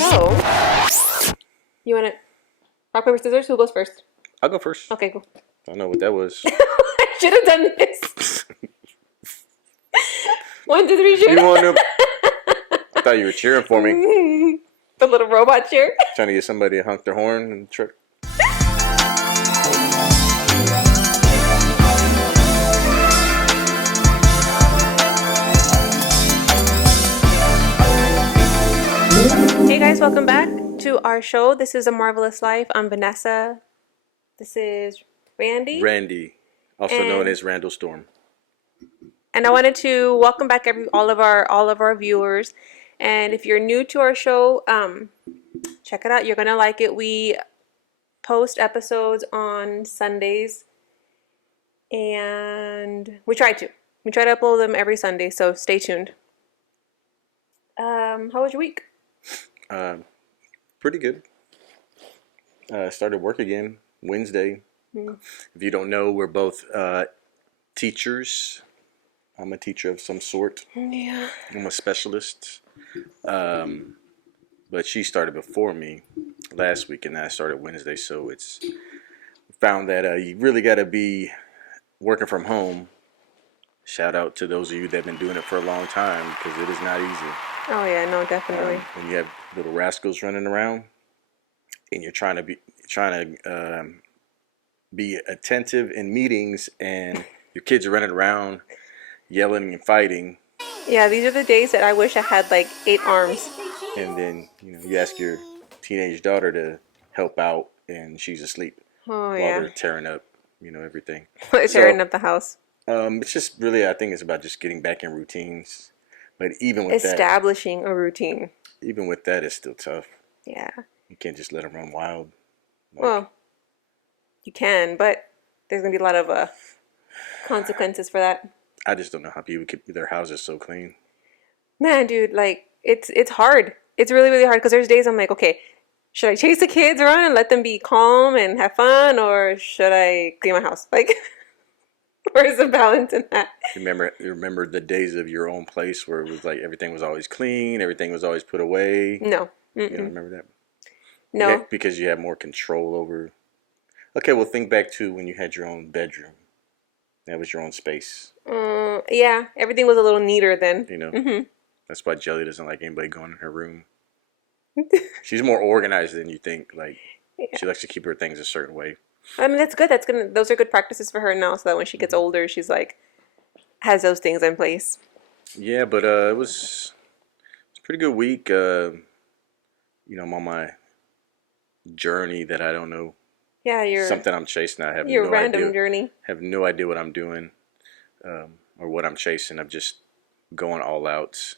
So, you want to rock, paper, scissors? Who goes first? I'll go first. Okay, cool. I don't know what that was. I should have done this. 1, 2, 3, shoot. You want to? I thought you were cheering for me. The little robot cheer. Trying to get somebody to honk their horn and trick. Hey guys, welcome back to our show. This is A Marvelous Life. I'm Vanessa. This is Randy. Randy, also known as Randall Storm. And I wanted to welcome back all of our viewers. And if you're new to our show, check it out. You're gonna like it. We post episodes on Sundays, and we try to upload them every Sunday. So stay tuned. How was your week? Pretty good. Started work again Wednesday. If you don't know, we're both teachers. I'm a teacher of some sort. Yeah. I'm a specialist. But she started before me last week, and I started Wednesday. So it's found that you really got to be working from home. Shout out to those of you that have been doing it for a long time, because it is not easy. Oh yeah, no, definitely. When you have little rascals running around, and you're trying to be attentive in meetings, and your kids are running around, yelling and fighting. Yeah, these are the days that I wish I had like 8 arms. And then you ask your teenage daughter to help out, and she's asleep Oh while yeah, they're tearing up, everything. tearing up the house. It's just really, I think it's about just getting back in routines. But even with Establishing a routine. even with that, it's still tough. Yeah. You can't just let them run wild. Well, you can, but there's gonna be a lot of consequences for that. I just don't know how people keep their houses so clean. Man, dude, like it's hard. It's really, really hard because there's days I'm like, okay, should I chase the kids around and let them be calm and have fun, or should I clean my house? Like, where's the balance in that? Remember the days of your own place where it was like everything was always clean, everything was always put away? No. You don't remember that? No. Because you had more control over. Okay, well, think back to when you had your own bedroom. That was your own space. Yeah, everything was a little neater then. That's why Jelly doesn't like anybody going in her room. She's more organized than you think. Like, she likes to keep her things a certain way. I mean, that's good. Those are good practices for her now, so that when she gets older, she's like, has those things in place. Yeah, but it was a pretty good week. I'm on my journey that I don't know. Yeah, something I'm chasing. I have your no random idea. journey. Have no idea what I'm doing, or what I'm chasing. I'm just going all out.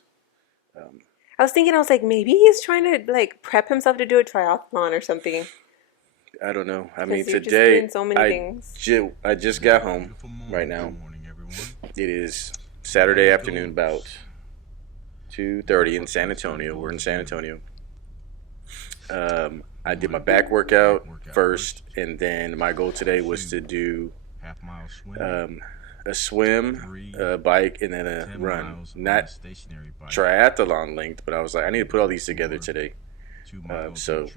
I was like, maybe he's trying to like prep himself to do a triathlon or something. I don't know. I mean, You're today just doing so many things. I just got home right now. It is Saturday afternoon, about 2:30 in San Antonio. We're in San Antonio. I did my back workout first, and then my goal today was to do a swim, a bike, and then a run. Not triathlon length, but I was like, I need to put all these together today. So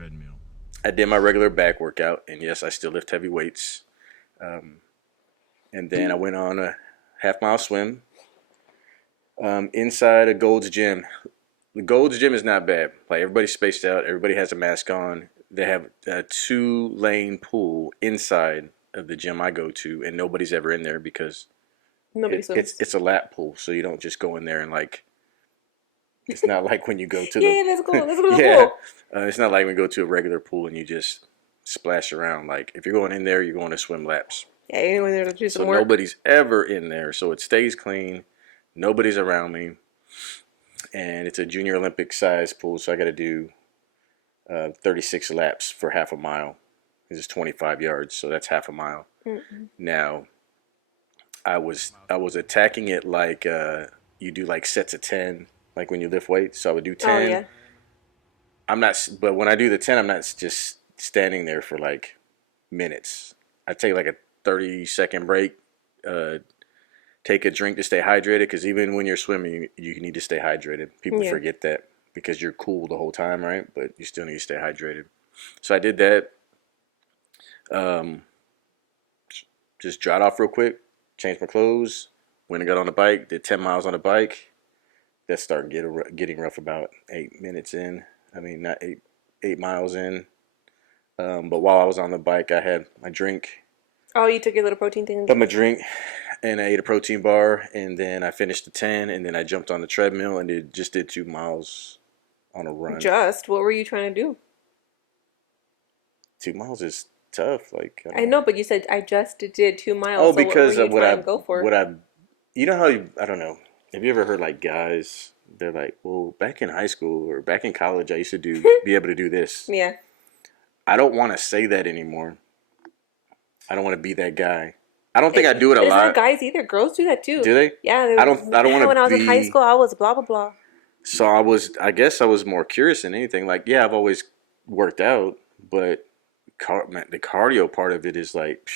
I did my regular back workout, and yes, I still lift heavy weights. And then I went on a half-mile swim inside a Gold's Gym. The Gold's Gym is not bad. Like, everybody's spaced out. Everybody has a mask on. They have a 2-lane pool inside of the gym I go to, and nobody's ever in there because it's a lap pool. So you don't just go in there and like. It's not like when you go to let's go to the pool. It's not like when you go to a regular pool and you just splash around. Like, if you're going in there, you're going to swim laps. Yeah, you're going there to do some So work. nobody's ever in there, so it stays clean. Nobody's around me. And it's a junior Olympic size pool, so I got to do 36 laps for half a mile. This is 25 yards, so that's half a mile. Now, I was attacking it like you do like sets of 10, like when you lift weights. So I would do 10. Oh, yeah. But when I do the 10, I'm not just standing there for like minutes. I take like a 30-second break, take a drink to stay hydrated, because even when you're swimming, you need to stay hydrated. People forget that. because you're cool the whole time, right? But you still need to stay hydrated. So I did that. Um, just dried off real quick, changed my clothes, went and got on the bike, did 10 miles on the bike. That started getting rough about 8 minutes in. I mean, not 8 miles in. But while I was on the bike, I had my drink. Oh, you took your little protein thing? Had my drink, and I ate a protein bar, and then I finished the 10, and then I jumped on the treadmill and did 2 miles on a run. What were you trying to do? 2 miles is tough. Like I know, but you said I just did 2 miles. oh, so because what were you trying I to go for? what I you know how I don't know. Have you ever heard like guys? They're like, well, back in high school or back in college, I used to be able to do this. Yeah. I don't want to say that anymore. I don't want to be that guy. I don't think I do it a It's lot. not guys either. Girls do that too. Do they? Yeah. I don't want to When I was be. in high school, I was blah blah blah. So I guess I was more curious than anything. Like, yeah, I've always worked out, but the cardio part of it is like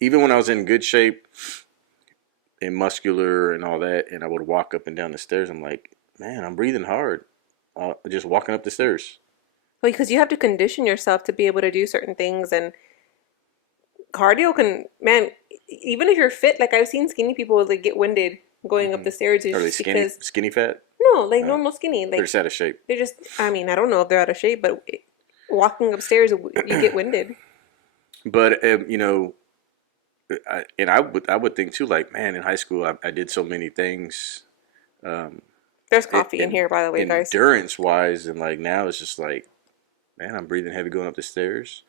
even when I was in good shape and muscular and all that, and I would walk up and down the stairs, I'm like, man, I'm breathing hard, just walking up the stairs. Well, because you have to condition yourself to be able to do certain things, and cardio can, man, even if you're fit, like I've seen skinny people like get winded going up the stairs. Are they skinny? Because Skinny fat? no, like normal skinny, like they're just out of shape. they're just. I mean, I don't know if they're out of shape, but walking upstairs, you get winded. But you know, I would think too, like, man, in high school I did so many things. There's coffee in here, by the way, guys. Endurance wise, and like now it's just like, man, I'm breathing heavy going up the stairs.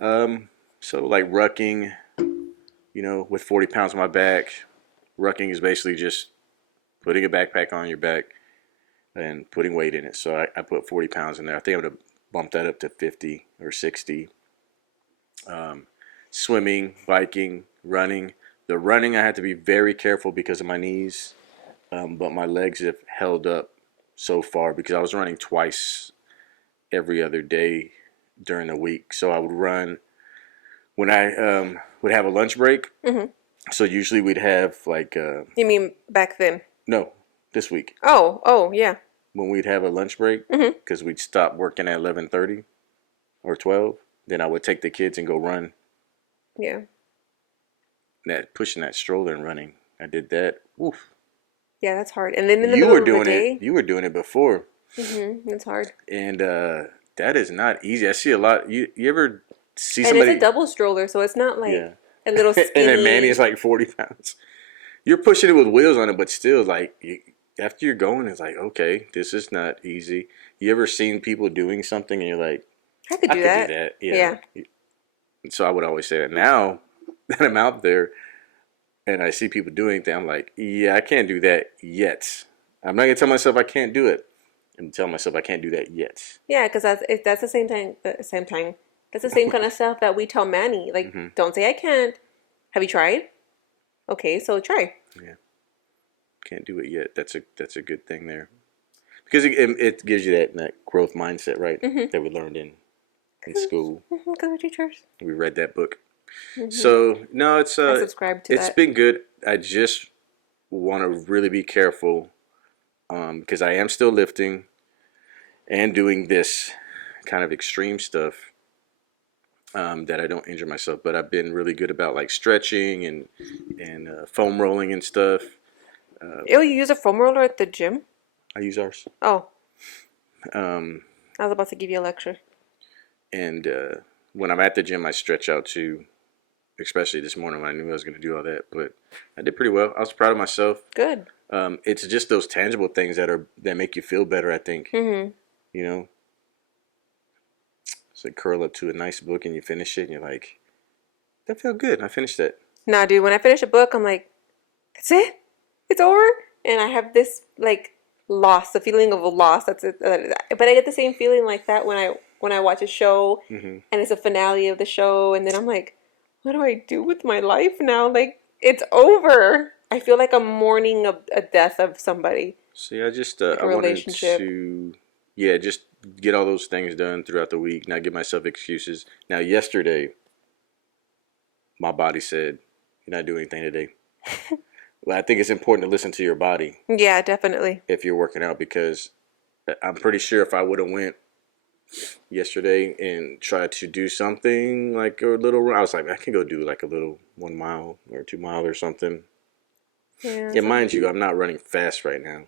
So like rucking, you know, with 40 pounds on my back, rucking is basically just putting a backpack on your back and putting weight in it. So I put 40 pounds in there. I think I'm gonna bump that up to 50 or 60. Swimming, biking, running. The running I had to be very careful because of my knees, but my legs have held up so far because I was running twice every other day during the week. So I would run when I would have a lunch break. Mm-hmm. So usually we'd have like You mean back then? no, this week Oh, yeah. when we'd have a lunch break because we'd stop working at 11:30 or 12. Then I would take the kids and go run. Yeah. Pushing that stroller and running, I did that. Oof. Yeah, that's hard. And then in the You middle were of the doing day, it. You were doing it before, it's hard. and that is not easy. I see a lot. You ever see And somebody? it's a double stroller, so it's not like Yeah. a little skinny. And then Manny is like 40 pounds. You're pushing it with wheels on it, but still, like after you're going, it's like, okay, this is not easy. You ever seen people doing something and you're like, I could I do could that. do that. Yeah. So I would always say that. Now that I'm out there and I see people doing things, I'm like, yeah, I can't do that yet. I'm not gonna tell myself I can't do it. I'm telling myself I can't do that yet. Yeah, because that's the same time. That's the same kind of stuff that we tell Manny. Like, don't say I can't. Have you tried? Okay, so try. Yeah, can't do it yet. That's a good thing there, because it gives you that growth mindset, right? That we learned in school. Because we're teachers. We read that book. So no, it's I subscribe to it's that. been good. I just want to really be careful, because I am still lifting and doing this kind of extreme stuff, that I don't injure myself. But I've been really good about like stretching and foam rolling and stuff. Oh, you use a foam roller at the gym? I use ours. Oh, Um, I was about to give you a lecture. and when I'm at the gym, I stretch out too. Especially this morning when I knew I was going to do all that, but I did pretty well. I was proud of myself. Good. It's just those tangible things that make you feel better, I think. You know, it's like curl up to a nice book and you finish it and you're like, that felt good. I finished that. Nah, dude, when I finish a book, I'm like, that's it? It's over? And I have this, like, loss, the feeling of a loss. That's it. But I get the same feeling like that when I watch a show and it's a finale of the show, and then I'm like, what do I do with my life now? Like, it's over. I feel like I'm mourning a death of somebody. See, I just Like a I wanted relationship. to, just get all those things done throughout the week, not give myself excuses. Now, yesterday, my body said, you're not doing anything today. Well, I think it's important to listen to your body Yeah, definitely. if you're working out, because I'm pretty sure if I would have went yesterday and tried to do something like a little run, I was like, I can go do like a little 1 mile or 2 mile or something. Yeah. Yeah, mind you, I'm not running fast right now.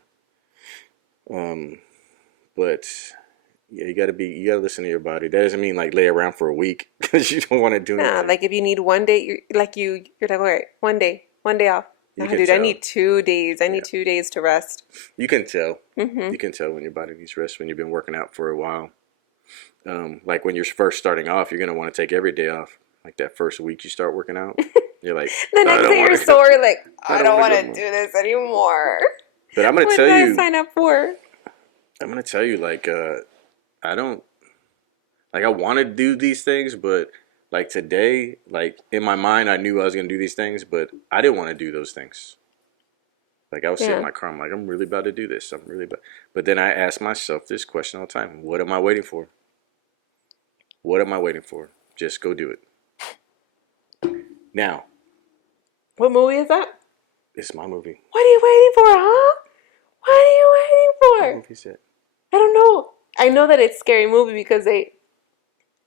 But yeah, you gotta listen to your body. That doesn't mean like lay around for a week because you don't want to do Nah, anything. like if you need one day, you're like, all right, one day off. You Nah, can dude, I tell. need 2 days. I Yeah, need 2 days to rest. you can tell. Mm-hmm. You can tell when your body needs rest when you've been working out for a while. Like when you're first starting off, you're gonna want to take every day off. Like that first week you start working out, you're like, The I next don't day want you're to go. sore, like, I I don't don't want want to go to more. do this anymore. But I'm gonna What tell did I you, sign up for? like, I don't like. I want to do these things, but like today, like in my mind, I knew I was gonna do these things, but I didn't want to do those things. Like I was sitting in Yeah. my car, I'm like, I'm really about to do this. I'm really about. But then I ask myself this question all the time: what am I waiting for? What am I waiting for? Just go do it. Now, What movie is that? it's my movie. What are you waiting for, huh? What are you What waiting for? movie is it? I don't know. I know that it's a scary movie because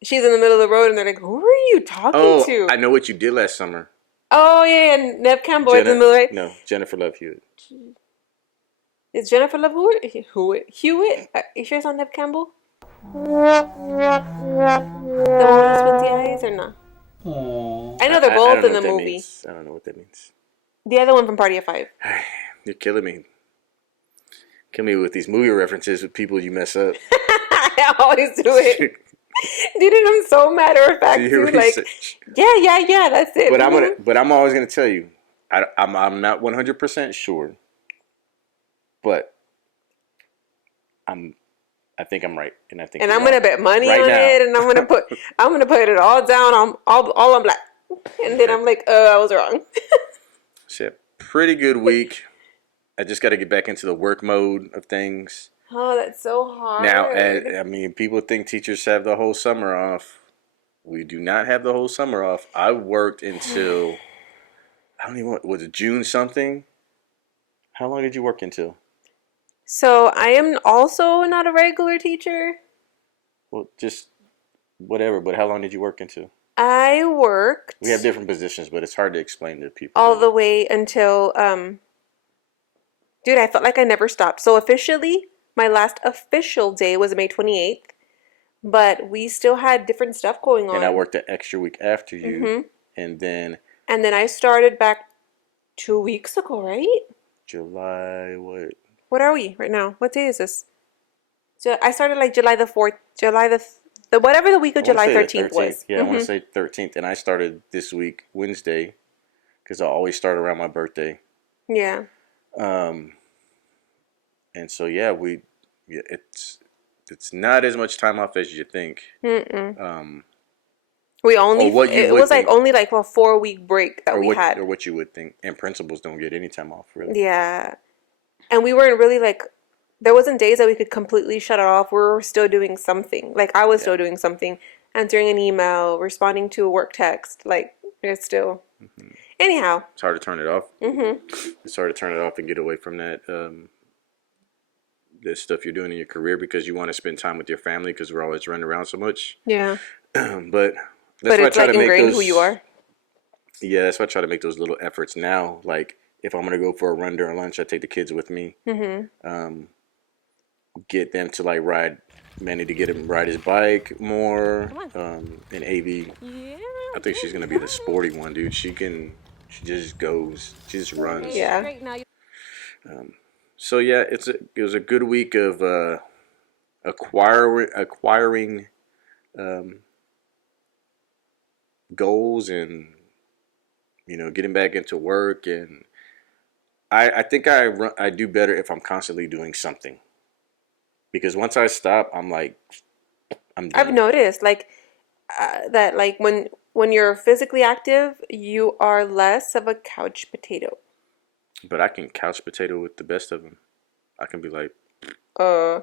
she's in the middle of the road and they're like, who are you talking Oh, to? I know what you did last summer. Oh yeah, yeah, Nev Campbell is in the middle, right? No, Jennifer Love Hewitt. Is Jennifer Love Hewitt? You sure it's not Nev Campbell? The one with the squinty eyes or not? I know they're I both don't know in the what that movie. means. I don't know what that means. The other one from Party of Five. You're killing me. Kill me with these movie references with people you mess up. I always do it. Dude, and I'm so matter of Do fact your too. Like, research. yeah, that's it. But I'm always gonna tell you. I'm not 100% sure, but I'm I think I'm right, and I think And you're I'm gonna wrong. bet money Right on now. it, and I'm gonna put it all down. All on black, and then I'm like, I was wrong. It's a pretty good week. I just got to get back into the work mode of things. Oh, that's so hard. Now, I mean, people think teachers have the whole summer off. We do not have the whole summer off. I worked until, I don't even know, was it June something? How long did you work until? So I am also not a regular teacher. Well, just whatever, but how long did you work until? I worked We have different positions, but it's hard to explain to people. all the way until dude, I felt like I never stopped. So officially, my last official day was May 28th, but we still had different stuff going on. And I worked an extra week after you, Mm-hmm. and then And then I started back 2 weeks ago, right? July, what? What are we right now? What day is this? So I started like July the 4th, July the whatever the week of I want to July say the 13th was. Yeah, I want to say 13th, and I started this week Wednesday because I always start around my birthday. Yeah. Um, and so yeah, it's not as much time off as you think. Mm-mm. Um, We only or what you it would was like think, only like a 4 week break that we had. or what you would think. And principals don't get any time off, really. Yeah. And we weren't really like there wasn't days that we could completely shut it off. We were still doing something. Like I was Yeah. still doing something, answering an email, responding to a work text. Like it's still. Mm-hmm. Anyhow. It's hard to turn it off. Mm-hmm. It's hard to turn it off and get away from that. The stuff you're doing in your career because you want to spend time with your family because we're always running around so much. Yeah. But that's But why I it's try like to make ingrained those. who you are. Yeah, that's why I try to make those little efforts now. Like if I'm gonna go for a run during lunch, I take the kids with me. Mm-hmm. Get them to like ride. Manny to get him ride his bike more. Come on. And AV, Yeah. I think she's gonna be the sporty one, dude. She just goes. She just runs. Yeah. So yeah, it was a good week of acquiring goals and getting back into work, and I think I do better if I'm constantly doing something, because once I stop I'm like I'm done. I've noticed like that like when you're physically active, you are less of a couch potato. But I can couch potato with the best of them. I can be like, I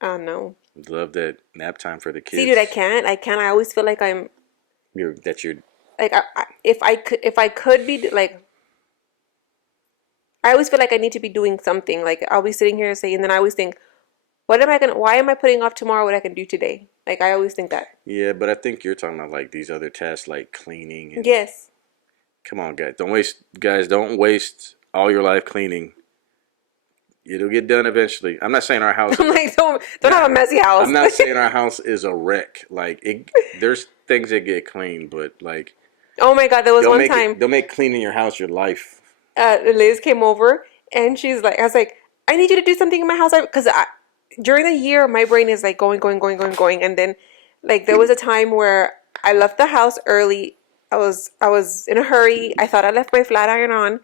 don't know. love that nap time for the kids. See, dude, I can't. I always feel like I'm You're like if I could be like I always feel like I need to be doing something. Like I'll be sitting here saying, and then I always think, why am I putting off tomorrow what I can do today? Like, I always think that. Yeah, but I think you're talking about like these other tasks like cleaning and Yes. come on, don't waste all your life cleaning. It'll get done eventually. I'm not saying our house I'm is like, don't have a messy house. I'm not saying our house is a wreck. There's things that get cleaned, but like Oh my God, there was one time. don't make cleaning your house your life. Liz came over and she's like, I was like, I need you to do something in my house because during the year my brain is like going, and then like there was a time where I left the house early. I was in a hurry. I thought I left my flat iron on,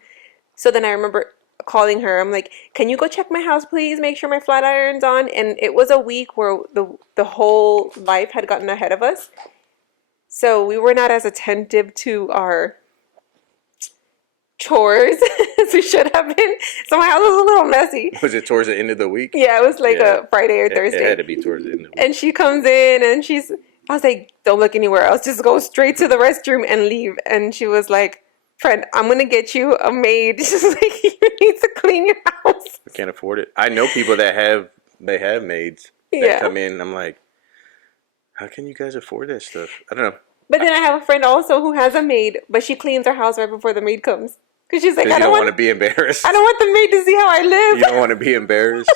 so then I remember calling her. I'm like, can you go check my house, please? Make sure my flat iron's on. And it was a week where the whole life had gotten ahead of us, so we were not as attentive to our chores as we should have been. So my house was a little messy. Was it towards the end of the week? Yeah, it was like a Friday or Thursday. It had to be towards the end of the week. And she comes in and I was like, don't look anywhere else. Just go straight to the restroom and leave. And she was like, friend, I'm going to get you a maid. She's like, you need to clean your house. I can't afford it. I know people that have maids that come in. I'm like, how can you guys afford that stuff? I don't know. But then I have a friend also who has a maid, but she cleans her house right before the maid comes. Because she's like, I don't want to be embarrassed. I don't want the maid to see how I live. You don't want to be embarrassed.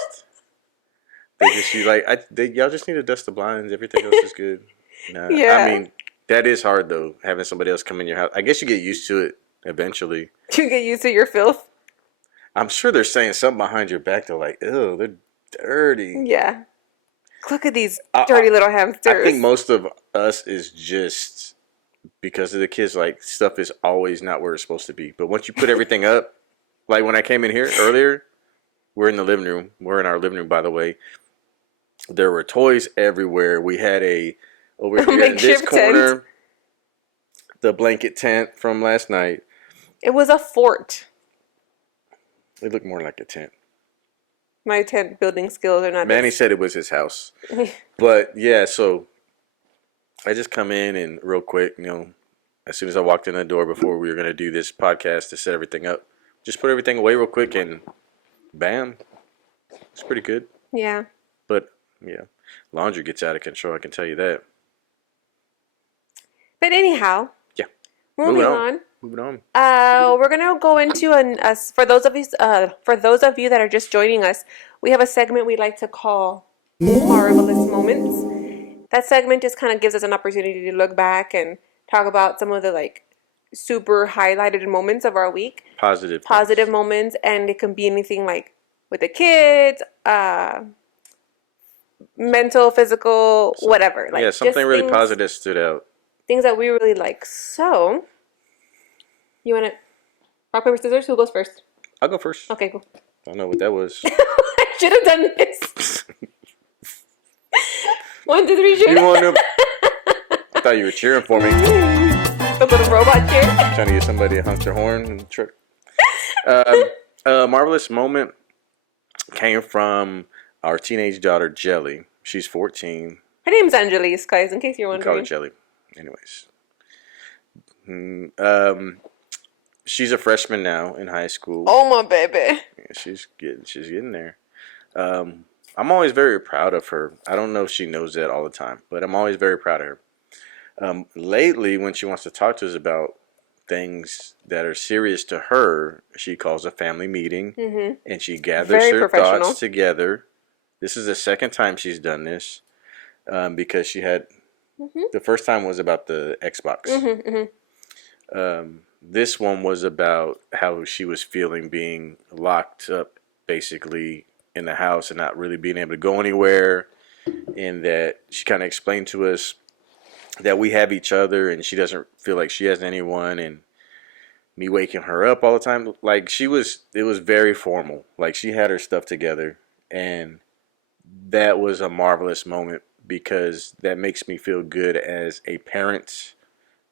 She's like, y'all just need to dust the blinds. Everything else is good. Nah, Yeah. I mean, that is hard though, having somebody else come in your house. I guess you get used to it eventually. You get used to your filth. I'm sure they're saying something behind your back. They're like, ew, they're dirty. Yeah. Look at these dirty little hamsters. I think most of us is just because of the kids, like stuff is always not where it's supposed to be. But once you put everything up, like when I came in here earlier, we're in the living room. We're in our living room, by the way. There were toys everywhere. We had over here in this corner, tent. The blanket tent from last night. It was a fort. It looked more like a tent. My tent building skills are not. Manny said it was his house. But yeah, so I just come in and real quick, as soon as I walked in the door before we were going to do this podcast to set everything up, just put everything away real quick and bam. It's pretty good. Yeah. But yeah, laundry gets out of control, I can tell you that. But anyhow. Yeah. Moving on. Moving on. We're gonna go into for those of you that are just joining us, we have a segment we like to call MARVAlous Moments. That segment just kind of gives us an opportunity to look back and talk about some of the like super highlighted moments of our week. Positive moments, and it can be anything like with the kids, mental, physical, whatever. Like, yeah, something really positive stood out. Things that we really like. So, you want to rock, paper, scissors? Who goes first? I'll go first. Okay, cool. I don't know what that was. I should have done this. 1, 2, 3, shoot. I thought you were cheering for me. The little robot cheer. Trying to get somebody to honk their horn and trick. MARVAlous moment came from our teenage daughter, Jelly. She's 14. Her name's Angelise, guys, in case you're wondering. We call her Jelly. Anyways. She's a freshman now in high school. Oh, my baby. Yeah, she's getting there. I'm always very proud of her. I don't know if she knows that all the time, but I'm always very proud of her. Lately, when she wants to talk to us about things that are serious to her, she calls a family meeting, and she gathers her thoughts together. This is the second time she's done this, because she had the first time was about the Xbox. This one was about how she was feeling being locked up basically in the house and not really being able to go anywhere, and that she kind of explained to us that we have each other and she doesn't feel like she has anyone, and me waking her up all the time. Like it was very formal. Like she had her stuff together, and that was a marvelous moment because that makes me feel good as a parent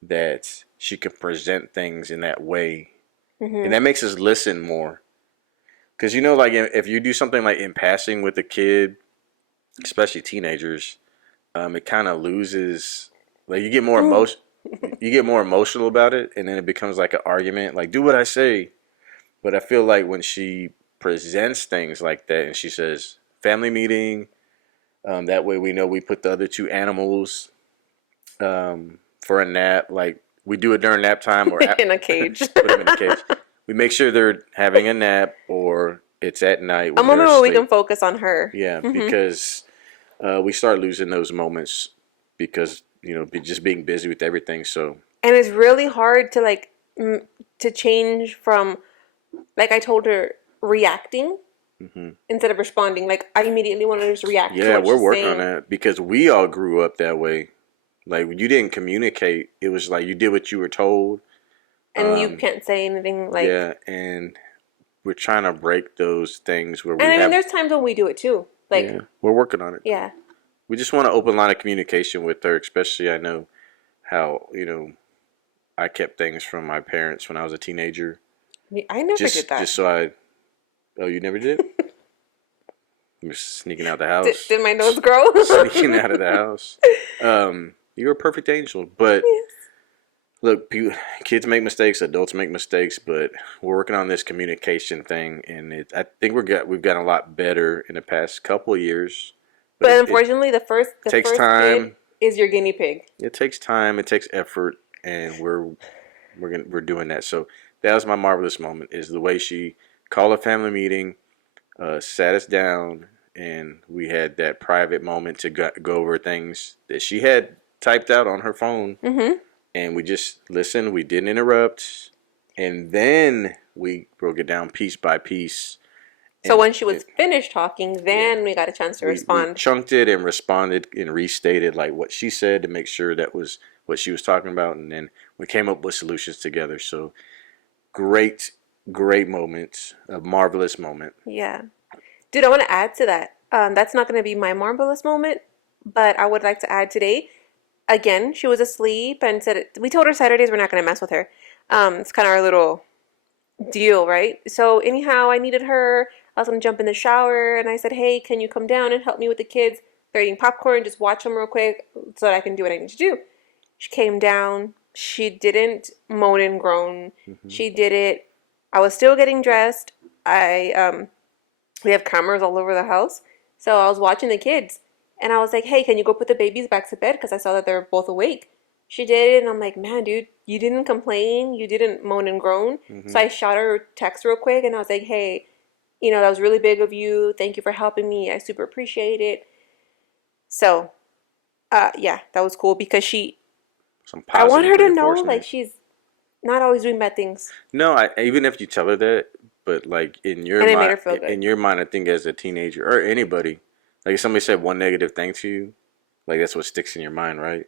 that she can present things in that way. And that makes us listen more. Because, like if you do something like in passing with a kid, especially teenagers, it kind of loses, like you get more emotional about it, and then it becomes like an argument, like do what I say. But I feel like when she presents things like that and she says family meeting, That way we know we put the other two animals for a nap. Like we do it during nap time or In a cage. put them in a cage. We make sure they're having a nap or it's at night A when they're moment where we asleep. can focus on her. Yeah, because we start losing those moments because just being busy with everything. So And it's really hard to like to change from, like I told her, reacting instead of responding. Like I immediately want to just react to yeah, what we're she's working on saying. that because we all grew up that way. Like you didn't communicate. It was like you did what you were told. And you can't say anything like. Yeah, and we're trying to break those things where And we I mean, have. there's times when we do it too. Like, Yeah, we're working on it. yeah. We just want an open line of communication with her, especially I know how, I kept things from my parents when I was a teenager. I never did Just that. just so oh, you never did? You're sneaking out the Did, house. did my nose grow? Sneaking out of the house. You're a perfect angel, but Yes. look, kids make mistakes, adults make mistakes, but we're working on this communication thing, and I think we've gotten a lot better in the past couple of years. But it unfortunately, the first takes kid time. is your guinea pig. It takes time. It takes effort, and we're doing that. So that was my marvelous moment. Is the way she called a family meeting, sat us down, and we had that private moment to go over things that she had typed out on her phone. And we just listened. We didn't interrupt, and then we broke it down piece by piece. So when she was finished talking, then we got a chance to We respond. chunked it and responded and restated like what she said to make sure that was what she was talking about, and then we came up with solutions together. So great, great moments, a marvelous moment. Yeah. Dude, I want to add to that. That's not going to be my marvelous moment, but I would like to add today. Again, she was asleep and we told her Saturdays we're not going to mess with her. It's kind of our little deal, right? So anyhow, I needed her. I was going to jump in the shower and I said, hey, can you come down and help me with the kids? They're eating popcorn. Just watch them real quick so that I can do what I need to do. She came down. She didn't moan and groan. She did it. I was still getting dressed. We have cameras all over the house. So I was watching the kids. And I was like, hey, can you go put the babies back to bed? Because I saw that they're both awake. She did it. And I'm like, man, dude, you didn't complain. You didn't moan and groan. So I shot her a text real quick. And I was like, hey, that was really big of you. Thank you for helping me. I super appreciate it. So, yeah, that was cool because I want her to know, like, she's not always doing bad things. No, even if you tell her that, but like in your And it mind, made her feel good. in your mind, I think as a teenager or anybody, like if somebody said one negative thing to you, like that's what sticks in your mind, right?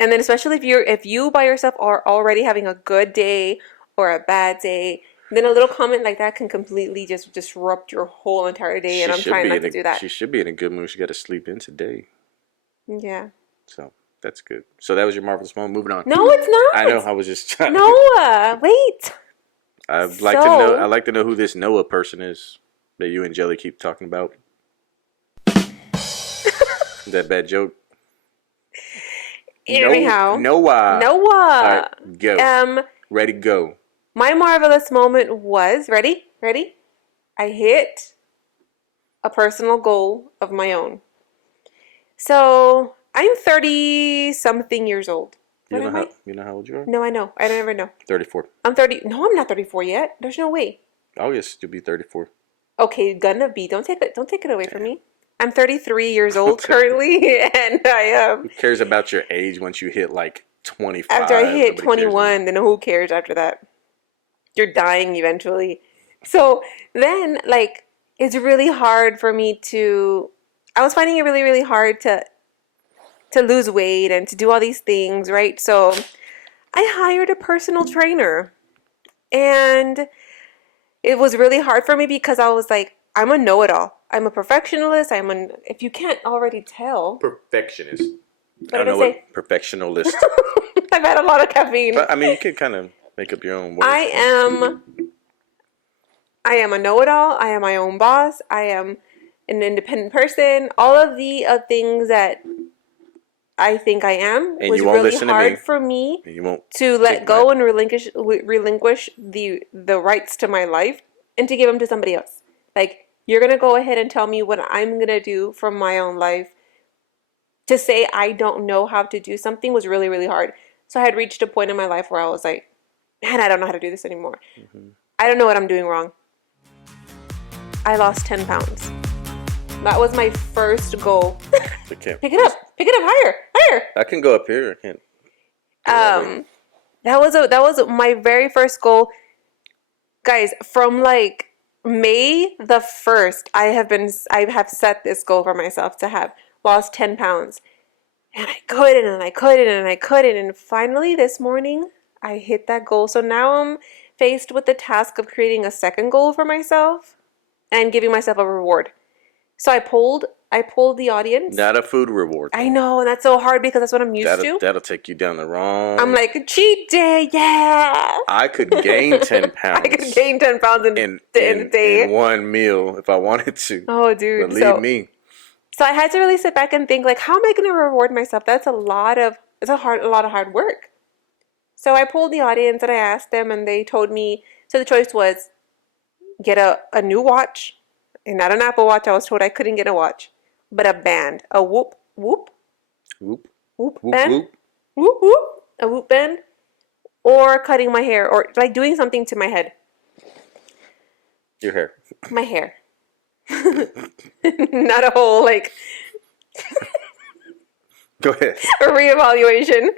And then especially if you by yourself are already having a good day or a bad day, then a little comment like that can completely just disrupt your whole entire day. And I'm trying not to do that. She should be in a good mood. She got to sleep in today, Yeah. so that's good. So that was your marvelous moment. Moving on. No, it's not. I know. I was just trying. Noah, wait. I'd like to know. I'd like to know who this Noah person is that you and Jelly keep talking about. That bad joke. Anyhow, Noah. All right, go. Ready, go. My marvelous moment was ready. I hit a personal goal of my own. So I'm 30 something years old. You know how old you are? No, I know. I never know. 34. I'm 30. No, I'm not 34 yet. There's no way. Oh yes, you'll be 34. Okay, gonna be. Don't take it away from me. I'm 33 years old currently, and I Who cares about your age once you hit like 25? after I hit Nobody 21, then who cares after that? You're dying eventually. So then, like, it's really hard for me to. I was finding it really, really hard to lose weight and to do all these things, right? So I hired a personal trainer, and it was really hard for me because I was like, I'm a know-it-all. I'm a perfectionist. If you can't already tell. Perfectionist. What did I say? Perfectionist. I've had a lot of caffeine. But I mean, you can kind of make up your own words. I am a know-it-all. I am my own boss. I am an independent person. All of the things that I think I am And was you won't really listen to hard me. for me And you won't to let go and relinquish the rights to my life and to give them to somebody else. Like, you're going to go ahead and tell me what I'm going to do from my own life. To say I don't know how to do something was really, really hard. So I had reached a point in my life where I was like, man, I don't know how to do this anymore. I don't know what I'm doing wrong. I lost 10 pounds. That was my first goal. Pick it up. Pick it up higher. Higher. I can go up here. I can't. That was my very first goal. Guys, from like May the 1st, I have set this goal for myself to have lost 10 pounds. And I couldn't, and I couldn't, and I couldn't. And finally this morning, I hit that goal. So now I'm faced with the task of creating a second goal for myself and giving myself a reward. So I polled the audience. Not a food reward. I know, that's so hard because that's what I'm used to. That'll take you down the wrong. I'm like, cheat day, yeah. I could gain 10 pounds. I could gain 10 pounds in a day. In one meal if I wanted to. Oh, dude. Believe me. So I had to really sit back and think, like, how am I going to reward myself? That's a lot of hard work. So I polled the audience and I asked them, and they told me. So the choice was get a new watch, and not an Apple Watch. I was told I couldn't get a watch, but a band, a whoop band, a whoop band, or cutting my hair, or like doing something to my head. Your hair. My hair. Not a whole like. Go ahead. A reevaluation.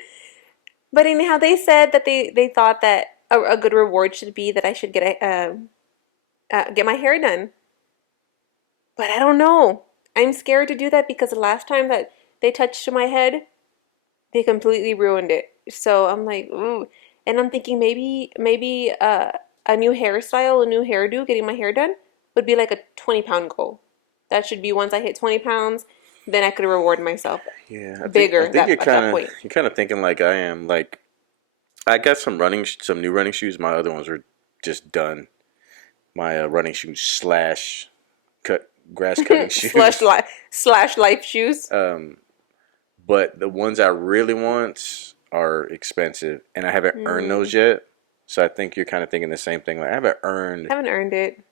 But anyhow, they said that they thought that a good reward should be that I should get my hair done. But I don't know. I'm scared to do that because the last time that they touched my head, they completely ruined it. So I'm like, ooh. And I'm thinking maybe a new hairstyle, a new hairdo, getting my hair done would be like a 20-pound goal. That should be once I hit 20 pounds, then I could reward myself. Yeah, I think you're kind of thinking like I am. Like I got some new running shoes. My other ones were just done. My running shoes / grass cutting shoes slash life shoes. But the ones I really want are expensive, and I haven't earned those yet. So I think you're kind of thinking the same thing. Like I haven't earned it.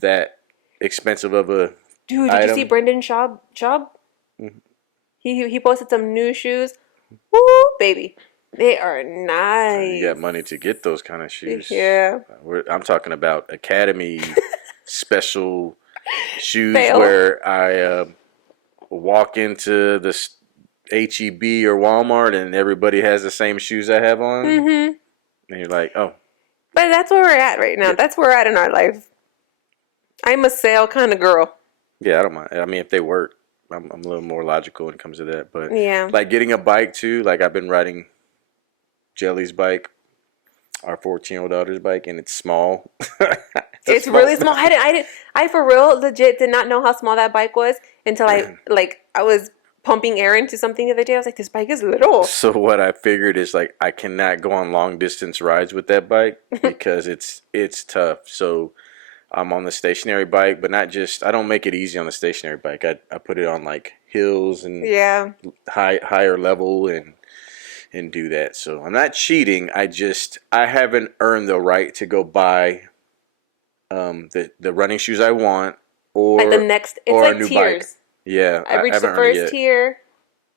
That expensive of a dude. Did you see Brendan Schaub? Mm-hmm. He posted some new shoes. Woo, baby, they are nice. You got money to get those kind of shoes. Yeah, I'm talking about Academy special shoes where I walk into the H-E-B or Walmart and everybody has the same shoes I have on. Mm-hmm. And you're like, oh. But that's where we're at right now. Yeah. That's where we're at in our life. I'm a sale kind of girl. Yeah, I don't mind. I mean, if they work, I'm a little more logical when it comes to that. But yeah, like getting a bike too. Like I've been riding Jelly's bike, our 14-year-old daughter's bike, and it's small. It's really small. I for real, legit did not know how small that bike was until I was pumping air into something the other day. I was like, this bike is little. So what I figured is like I cannot go on long distance rides with that bike because it's tough. So I'm on the stationary bike, but not just. I don't make it easy on the stationary bike. I put it on like hills and higher level and do that. So I'm not cheating. I haven't earned the right to go buy the running shoes I want or like the next. It's or like a new tiers. bike. Yeah, I reached the first tier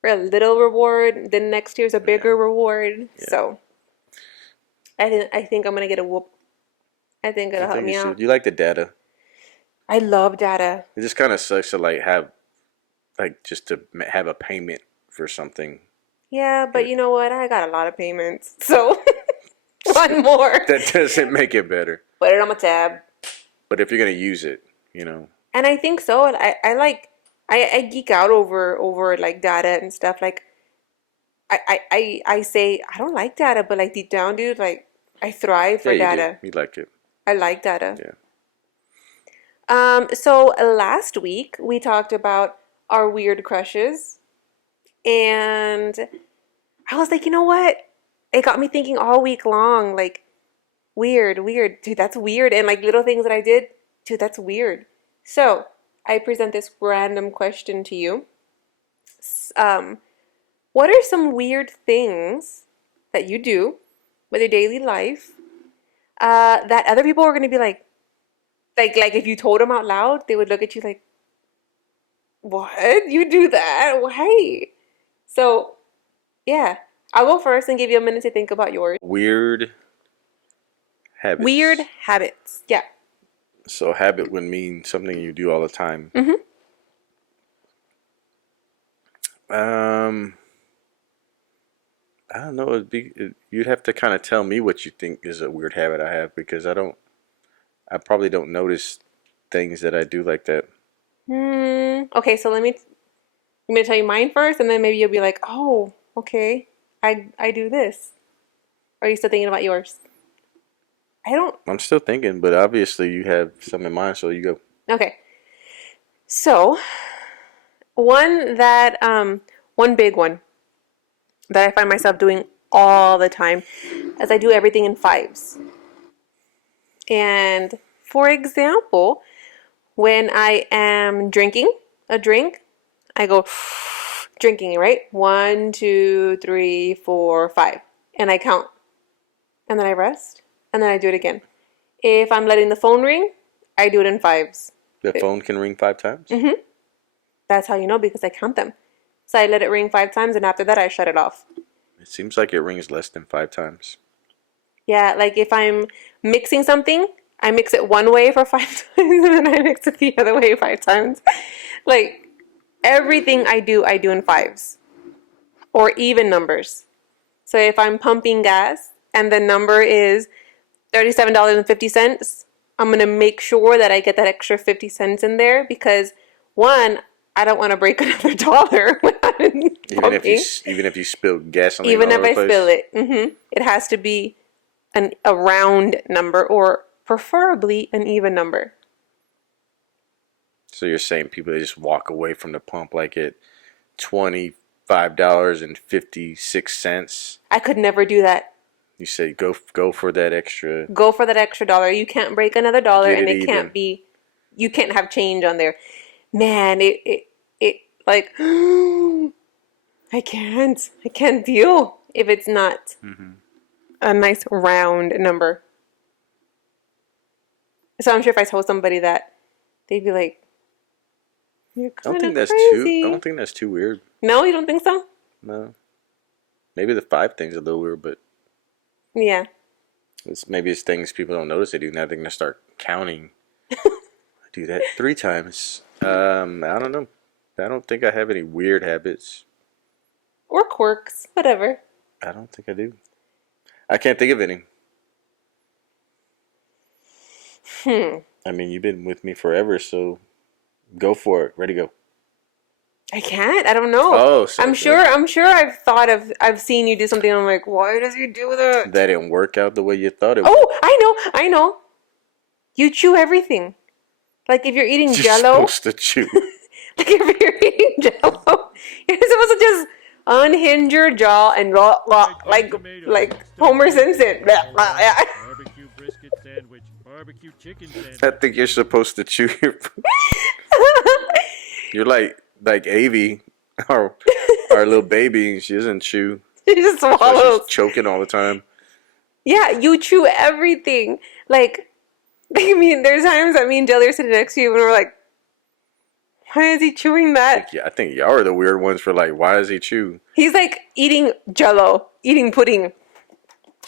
for a little reward. The next tier is a bigger reward. Yeah. So I think I'm gonna get a whoop. I think it'll help me out. You like the data? I love data. It just kind of sucks to just to have a payment for something. Yeah, but you know what? I got a lot of payments, so one more. That doesn't make it better. Put it on my tab. But if you're gonna use it, And I think so. And I geek out over like data and stuff. Like I say I don't like data, but like deep down, dude, like I thrive for data. You like it. I like data. Yeah. So last week we talked about our weird crushes, and I was like, you know what? It got me thinking all week long, like weird, dude, that's weird, and like little things that I did, dude, that's weird. So I present this random question to you. What are some weird things that you do with your daily life that other people are going to be like, Like if you told them out loud, they would look at you like, what? You do that? Why? So, yeah. I'll go first and give you a minute to think about yours. Weird Weird habits. habits. Yeah. So habit would mean something you do all the time. Mm-hmm. Um, I don't know. You'd have to kind of tell me what you think is a weird habit I have because I probably don't notice things that I do like that. Okay, so I'm gonna tell you mine first, and then maybe you'll be like, oh, okay, I do this. Or are you still thinking about yours? I don't. I'm still thinking, but obviously you have some in mind, so you go. Okay. So one big one that I find myself doing all the time is I do everything in fives. And for example, when I am drinking a drink, I go drinking, right? 1, 2, 3, 4, 5. And I count. And then I rest. And then I do it again. If I'm letting the phone ring, I do it in fives. The phone can ring 5 times? Mm-hmm. That's how you know because I count them. So I let it ring 5 times and after that I shut it off. It seems like it rings less than 5 times. Yeah, like if I'm mixing something, I mix it one way for 5 times and then I mix it the other way 5 times. Like everything I do in fives or even numbers. So if I'm pumping gas and the number is $37.50, I'm going to make sure that I get that extra 50 cents in there because one, I don't want to break another dollar when I'm pumping. Even if you spill gasoline Even all if over the I place. spill it. It has to be a round number or preferably an even number. So you're saying people that just walk away from the pump like at $25.56. I could never do that. You say go for that extra. Go for that extra dollar. You can't break another dollar Get and it it even. can't be, you can't have change on there. Man, it like, I can't deal if it's not a nice round number. So I'm sure if I told somebody that, they'd be like, "You're kind of crazy." I don't think that's too weird. No, you don't think so? No. Maybe the 5 thing's a little weird, but Yeah. maybe it's things people don't notice they do. Now they're gonna start counting. I do that 3 times. I don't know. I don't think I have any weird habits. Or quirks, whatever. I don't think I do. I can't think of any. I mean, you've been with me forever, so go for it. Ready, go. I can't. I don't know. Oh, so I'm sure I've seen you do something. I'm like, why does he do that? that didn't work out the way you thought it would. Oh, I know. You chew everything. Like if you're eating You're Jello. supposed to chew. Like if you're eating Jello, you're supposed to just unhinge your jaw and like Homer Simpson. Barbecue brisket sandwich, barbecue chicken sandwich. I think you're supposed to chew your food. You're like Avie, our little baby. She doesn't chew. She just So swallows. she's choking all the time. Yeah, you chew everything. Like, I mean, there's times that me and Jelly are sitting next to you and we're like, why is he chewing that? Yeah, I think y'all are the weird ones for like, why does he chew? He's like eating Jello, eating pudding.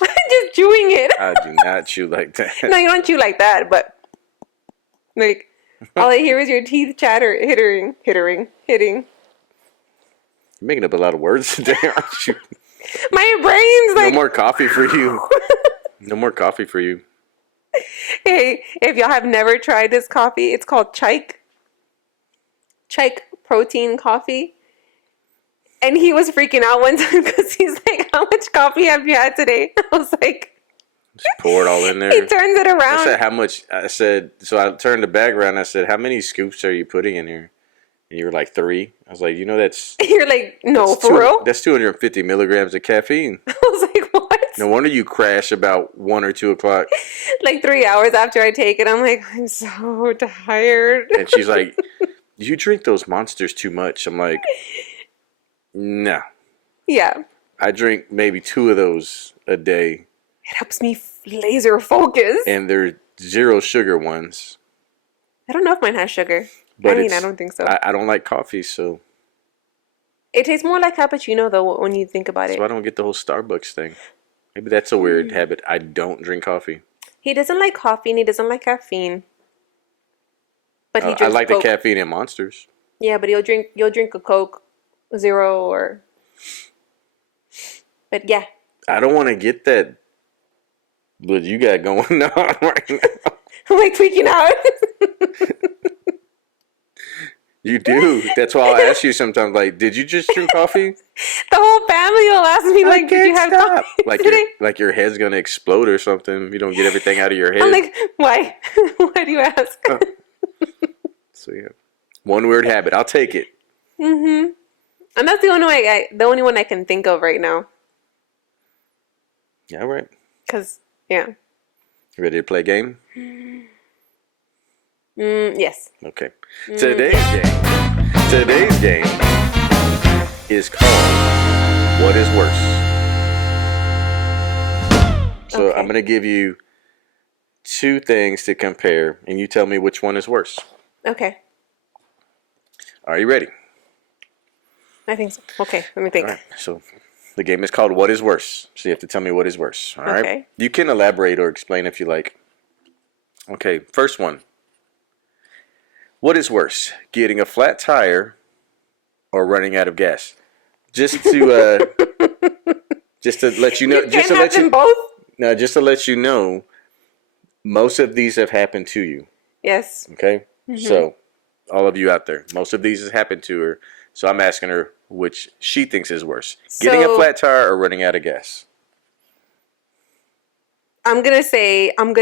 Just chewing it. I do not chew like that. No, you don't chew like that, but like, all I hear is your teeth chatter, hitting. You're making up a lot of words today, aren't you? My brain's like, No more coffee for you. No more coffee for you. hey, if y'all have never tried this coffee, it's called Chike protein coffee. And he was freaking out one time because he's like, how much coffee have you had today? I was like, Just pour it all in there. he turns it I around. said, how much? I said, so I turned the bag around. I said, how many scoops are you putting in here? And you were like 3. I was like, that's You're like, no, that's for real? That's 250 milligrams of caffeine. I was like, what? No wonder you crash about 1 or 2 o'clock. Like 3 hours after I take it, I'm like, I'm so tired. And she's like, you drink those monsters too much. I'm like, no. Yeah. I drink maybe 2 of those a day. It helps me laser focus. And they're 0 sugar ones. I don't know if mine has sugar. But I don't think so. I don't like coffee, so It tastes more like cappuccino though when you think about that's why I it. don't get the whole Starbucks thing. Maybe that's a weird habit. I don't drink coffee. He doesn't like coffee and he doesn't like caffeine. But he I drinks like Coke. the caffeine in Monsters. Yeah, but you'll drink a Coke Zero or. But yeah. I don't want to get that. What you got going on right now? I'm like tweaking out. You do. That's why I'll ask you sometimes. Like, did you just drink coffee? The whole family will ask me like, "Did you have Stop. coffee today?" Like your head's gonna explode or something. If you don't get everything out of your head. I'm like, why? Why do you ask? So yeah, one weird habit. I'll take it. And that's the only one I can think of right now. Yeah, all right. Cause yeah. You ready to play a game? Yes. Okay. Today's game is called What is Worse? So Okay. I'm gonna give you two things to compare, and you tell me which one is worse. Okay. Are you ready? I think so. Okay. Let me think. All right. So the game is called What is Worse? So you have to tell me what is worse. All right. Okay. You can elaborate or explain if you like. Okay. First one. What is worse, getting a flat tire or running out of gas? Just to let you know. You can't have them both. Just to let you know, most of these have happened to you. Yes. Okay. So, all of you out there, most of these has happened to her. So I'm asking her which she thinks is worse: getting a flat tire or running out of gas. I'm gonna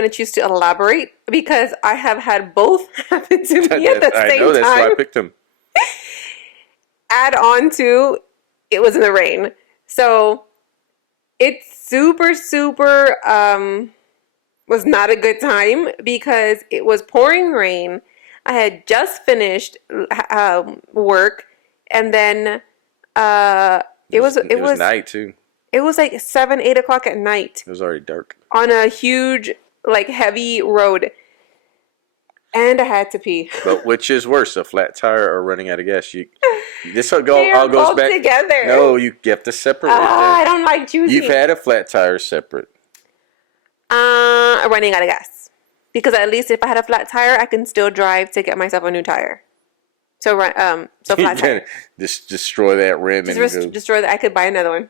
choose to elaborate because I have had both happen to me at the same time. I know, that's why I picked them. Add on to it was in the rain. So it's super was not a good time because it was pouring rain. I had just finished work and then it was night too. It was like 7, 8 o'clock at night. It was already dark. On a huge, like, heavy road. And I had to pee. But which is worse, a flat tire or running out of gas? This all They are goes both back together. No, you have to separate them. I don't like choosing. You've had a flat tire separate. Running out of gas. Because at least if I had a flat tire, I can still drive to get myself a new tire. So flat tire. Just destroy that rim destroy that. I could buy another one.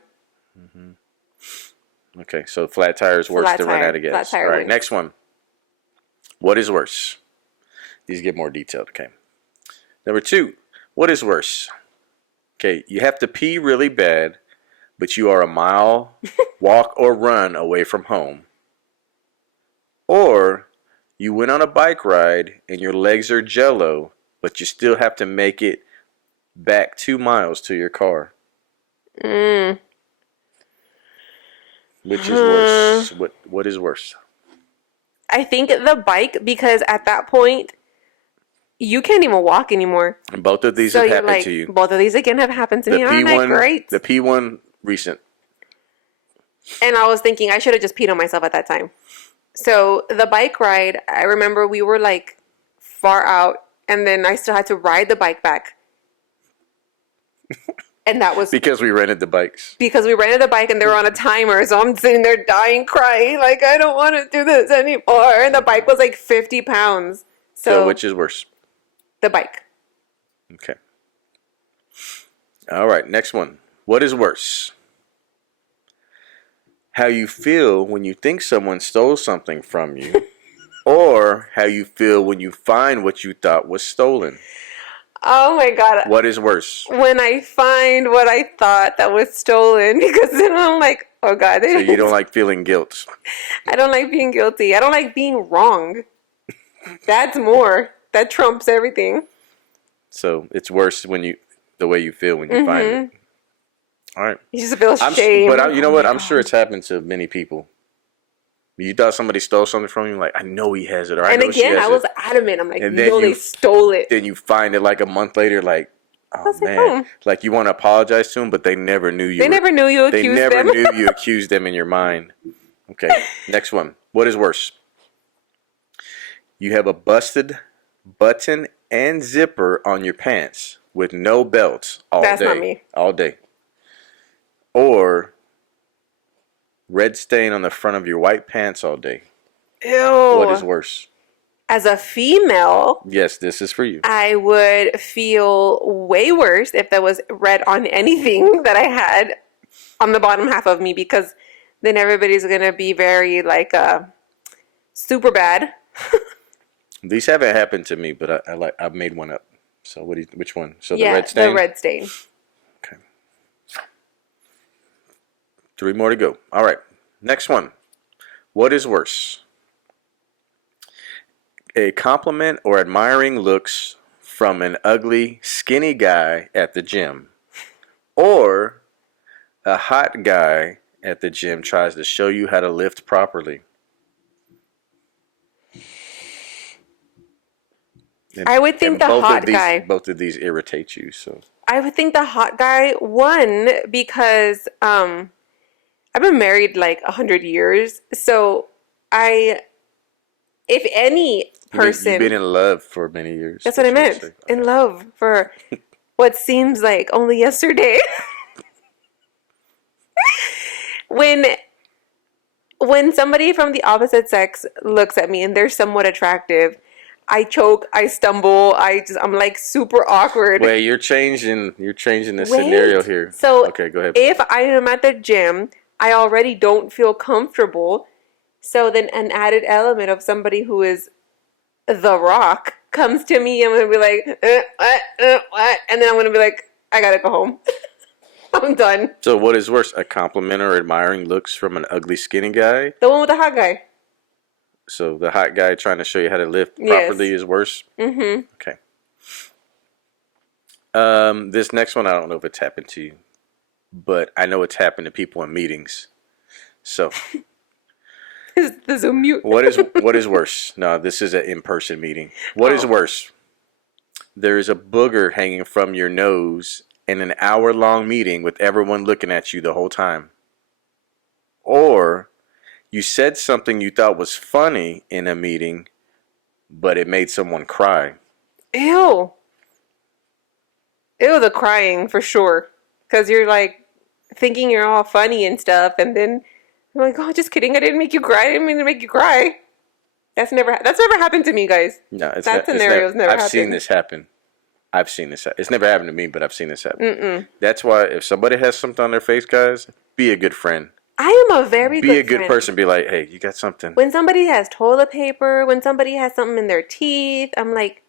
Okay, so flat tire is worse than run out of gas. Flat tire All right, wins. next one. What is worse? These get more detailed, okay. Number 2, what is worse? Okay, you have to pee really bad, but you are a mile walk or run away from home. Or you went on a bike ride and your legs are jello, but you still have to make it back 2 miles to your car. Which is worse? What is worse? I think the bike, because at that point, you can't even walk anymore. And both of these have happened to you. Both of these again have happened to me. Aren't I great? The P1 recent. And I was thinking I should have just peed on myself at that time. So the bike ride, I remember we were like far out, and then I still had to ride the bike back. And that was because we rented the bikes. Because we rented the bike and they were on a timer, so I'm sitting there dying, crying, like I don't want to do this anymore. And the bike was like 50 pounds. So which is worse? The bike. Okay. All right, next one. What is worse? How you feel when you think someone stole something from you, or how you feel when you find what you thought was stolen. Oh my God. What is worse? When I find what I thought that was stolen, because then I'm like, oh God. So you don't like feeling guilt? I don't like being guilty. I don't like being wrong. That's more. That trumps everything. So it's worse the way you feel when you find it. All right. You just feel shame. But you know what? I'm sure it's happened to many people. You thought somebody stole something from you, like, I know he has it. Or and again, I was adamant. I'm like, no, they stole it. Then you find it like a month later, like, oh man. Like you want to apologize to them, but they never knew you. They never knew you accused them. They never knew you accused them in your mind. Okay, next one. What is worse? You have a busted button and zipper on your pants with no belts all That's day. not me. All day. Or red stain on the front of your white pants all day. Ew. What is worse? As a female, Yes, this is for you. I would feel way worse if that was red on anything that I had on the bottom half of me, because then everybody's gonna be very like super bad. These haven't happened to me, but I've made one up. So which one? So the Yeah, red stain? the red stain. Okay. 3 more to go. All right. Next one. What is worse? A compliment or admiring looks from an ugly, skinny guy at the gym, or a hot guy at the gym tries to show you how to lift properly. And, I would think the hot guy. Both of these irritate you, so. I would think the hot guy, one, because I've been married like 100 years, so if any person, You've been in love for many years. that's what I meant, in love for what seems like only yesterday. When somebody from the opposite sex looks at me and they're somewhat attractive, I choke, I stumble, I'm like super awkward. Wait, you're changing the scenario here. So okay, go ahead. If I am at the gym, I already don't feel comfortable. So then an added element of somebody who is The Rock comes to me, I'm gonna be like, what? And then I'm gonna be like, I gotta go home. I'm done. So what is worse, a compliment or admiring looks from an ugly, skinny guy? The one with the hot guy. So the hot guy trying to show you how to lift properly is worse? Mm-hmm. Okay. This next one, I don't know if it's happened to you, but I know it's happened to people in meetings. So the Zoom mute. what is worse? No, this is an in-person meeting. What is worse? There is a booger hanging from your nose in an hour-long meeting with everyone looking at you the whole time. Or you said something you thought was funny in a meeting, but it made someone cry. Ew. Ew, the crying for sure. Because you're like thinking you're all funny and stuff, and then you're like, oh, just kidding, I didn't make you cry. I didn't mean to make you cry. That's never happened to me, guys. No, that scenario's never happened. I've seen this happen. It's never happened to me, but I've seen this happen. That's why if somebody has something on their face, guys, be a good friend. I am a very good friend. Be a good person. Be like, hey, you got something. When somebody has toilet paper, when somebody has something in their teeth, I'm like,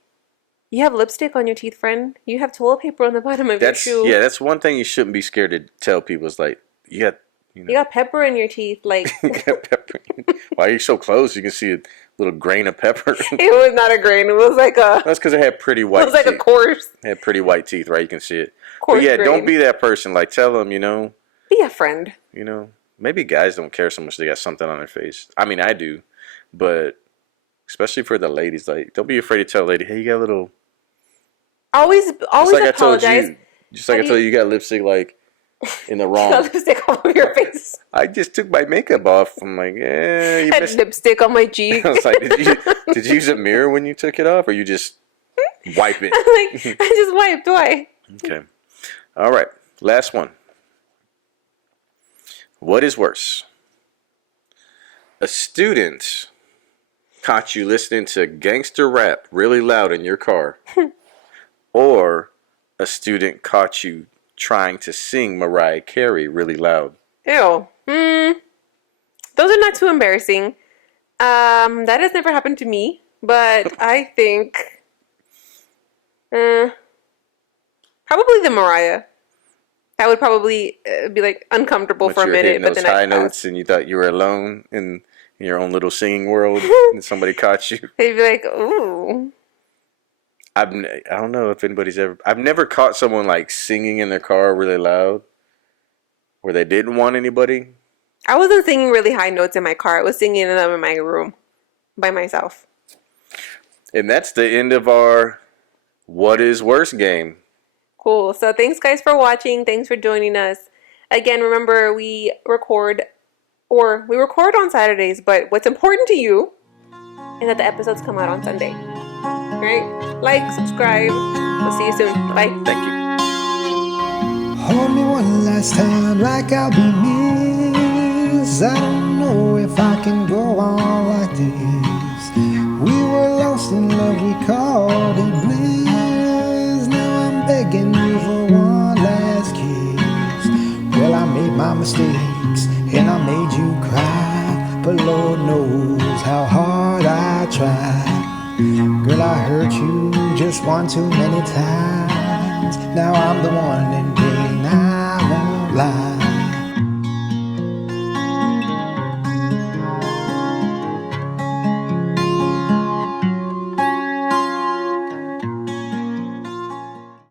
you have lipstick on your teeth, friend. You have toilet paper on the bottom of your shoe. Yeah, that's one thing you shouldn't be scared to tell people. Is like, you got pepper in your teeth. Like, you got pepper. Why are you so close? You can see a little grain of pepper. It was not a grain. It was like a. That's because it had pretty white. It was like teeth. A coarse. It had pretty white teeth, right? You can see it. Coarse but yeah, grain. don't be that person. Like, tell them, Be a friend. Maybe guys don't care so much they got something on their face. I mean, I do, but especially for the ladies, like, don't be afraid to tell a lady, hey, you got a little. Always like apologize. I told you, you got lipstick like in the wrong. You got lipstick all over your face. I just took my makeup off. I'm like, you had missed lipstick on my cheek. I was like, did you use a mirror when you took it off, or you just wipe it? I just wiped. Why? Okay. All right. Last one. What is worse? A student caught you listening to gangster rap really loud in your car, or a student caught you trying to sing Mariah Carey really loud. Ew. Those are not too embarrassing. That has never happened to me, but I think probably the Mariah. That would probably be like uncomfortable for a minute, but those then high notes and you thought you were alone in your own little singing world, and somebody caught you. They'd be like, "Ooh." I don't know if anybody's ever. I've never caught someone like singing in their car really loud, where they didn't want anybody. I wasn't singing really high notes in my car. I was singing them in my room by myself. And that's the end of our What is Worse game. Cool. So thanks guys for watching. Thanks for joining us. Again, remember we record on Saturdays, but what's important to you is that the episodes come out on Sunday. All right, like, subscribe. We'll see you soon. Bye. Thank you. Hold me one last time like I'll be missed. I don't know if I can go on like this. We were lost in love, we called it bliss. Now I'm begging you for one last kiss. Well, I made my mistakes and I made you cry, but Lord knows how hard I tried. Girl, I hurt you just one too many times. Now I'm the one in pain, I won't lie.